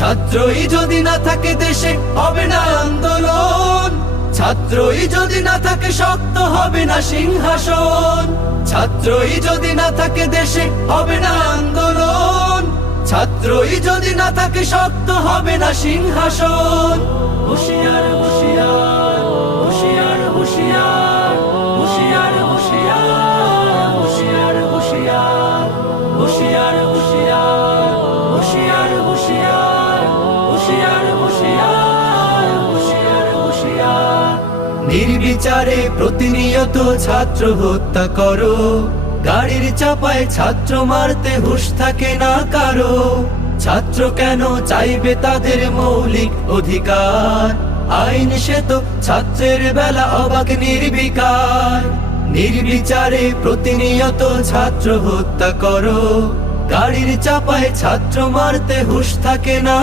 ছাত্রই যদি না থাকে দেশে হবে না আন্দোলন, ছাত্রই যদি না থাকে শক্ত হবে না সিংহাসন, ছাত্রই যদি না থাকে দেশে হবে না আন্দোলন, ছাত্রই যদি না থাকে শক্ত হবে না সিংহাসন। হুঁশিয়ার হুঁশিয়ার হুঁশিয়ার হুঁশিয়ার হুঁশিয়ার হুঁশিয়ার হুঁশিয়ার হুঁশিয়ার হুঁশিয়ার হুঁশিয়ার হুঁশিয়ার হুঁশিয়ার হুঁশিয়ার হুঁশিয়ার হুঁশিয়ার হুঁশিয়ার। নির্বিচারে প্রতিনিয়ত ছাত্র হত্যা করো, গাড়ির চাপায় ছাত্র মারতে হুঁশ থাকে না কারো। ছাত্র কেন চাইবে তাদের মৌলিক অধিকার, আইন সে তো ছাত্রের বেলা অবাক নির্বিকার। নির্বিচারে প্রতিনিয়ত ছাত্র হত্যা করো, গাড়ির চাপায় ছাত্র মারতে হুঁশ থাকে না।